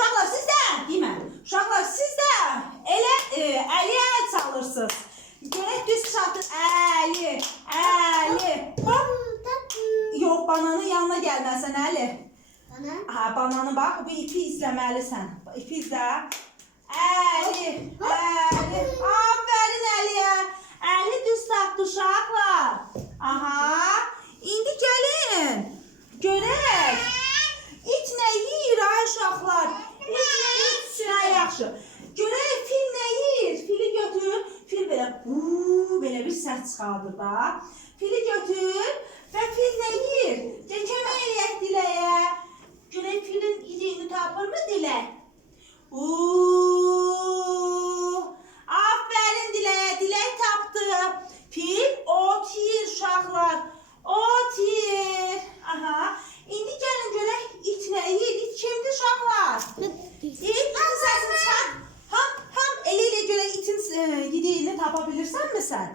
uşaqlar siz də demə. Uşaqlar siz də elə e, əliyə çalırsınız. Görək düz çatır. Əli, əli. Hop. Yox, bananın yanına gəlməsən Əli. Bana. Ha, bananı bax, bu ipi izləməlisən. İpi izlə. Əli, Əli. Aferin Əliyə. Əli düz tapdı uşaqlar. Aha. İndi gəlin. Görək. İt nə yeyir ay uşaqlar? İt nə yeyir? Hə, yaxşı. Görək fil nə yeyir? Fili götür. Fil belə bu çıxardır da. Fili götür və fil nə yeyir? Gəl kömək eləyək diləyə. Görək filin yediyini tapır mı dilək? Uuu. Aferin diləyə. Dilək tapdı. Fil ot yeyir uşaqlar. Ot yeyir. Aha. İndi gəlin görək it nə yeyir? İt kimdir uşaqlar? İt səsini çıxar. Ham ham eli ilə görək itin e, yediyini tapa bilirsənmi sən?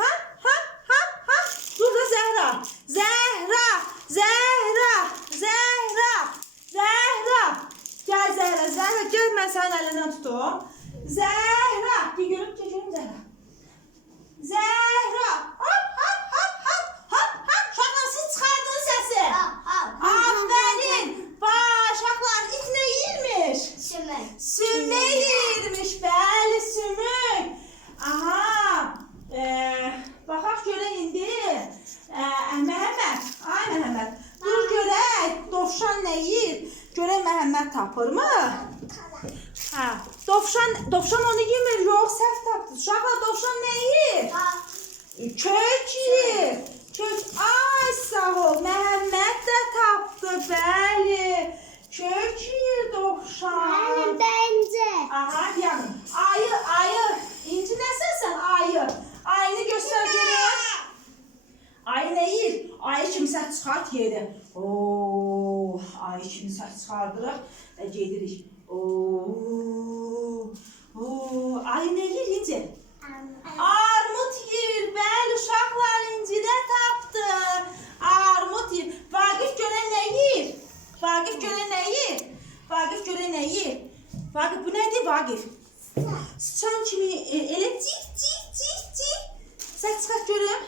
Ha ha ha ha. Dur da Zəhra. Zəhra. Zəhra. Zəhra. Zəhra. Gəl Zəhra. Gəl mən sənin əlindən tutum. Zəhra. Gəl görüm, görüm Zəhra. Zəhra. Hop hop hop hop hop hop. Uşaqlar siz çıxardınız səsi. Aferin. Bax uşaqlar it nə yeyirmiş? Şimdi. Sümük yeyirmiş, bəli, sümük. Aha. Ee, baxaq görək indi. Ee, Məhəmməd, ay Məhəmməd. Dur görək, dovşan nə yeyir? Görək Məhəmməd tapırmı? Hə, dovşan, dovşan onu yemir, yox, səhv tapdı. Uşaqlar, dovşan nə yeyir? Kök yeyir. Kök, ay sağ ol. Məhəmməd də tapdı, bəli. Kök yeyir dovşan. bence. Aha yani ayı ayı inci nesin sen ayı ayını göster göreyim ayı ne yiyir ayı kimsə çıxart yeri Oo, ha, içimizi çıxardırıq və gedirik. Oo, ay nə yeyir incə? Armud yeyir, bəli uşaqlar incidə tapdı. Armud yeyir. Vaqif görə nə yeyir? Vaqif görə nə yeyir? Vaqif görə nə yeyir? Vaqif, bu nədir Vaqif? Sıçan kimi e, elə cik cik cik cik. Səs çıxart görüm.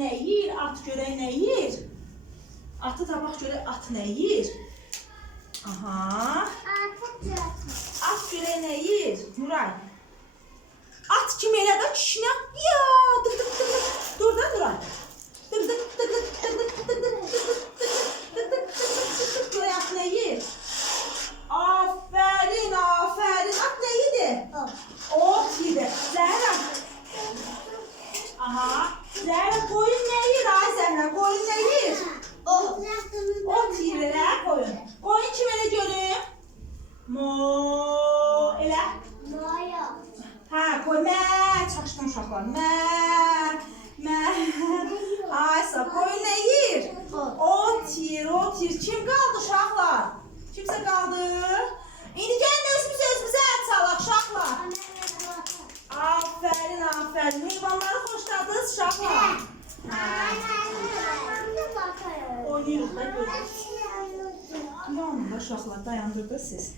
Nə yeyir, at görək nə yeyir. Atı tabaq görək at nə yeyir. Aha. At görək nə yeyir. Nuray. At kimi elə də kişinə. Ya, çaşdım uşaqlar. Mə mə. Ay sağ koyun nə yeyir? Ot yeyir, ot yeyir. Kim qaldı uşaqlar? Kimsə qaldı? İndi gəlin özümüz özümüzə əl çalaq uşaqlar. Aferin, aferin. Heyvanları xoşladınız uşaqlar. Oynayırıq da görürük. Yanında uşaqlar dayandırdınız siz.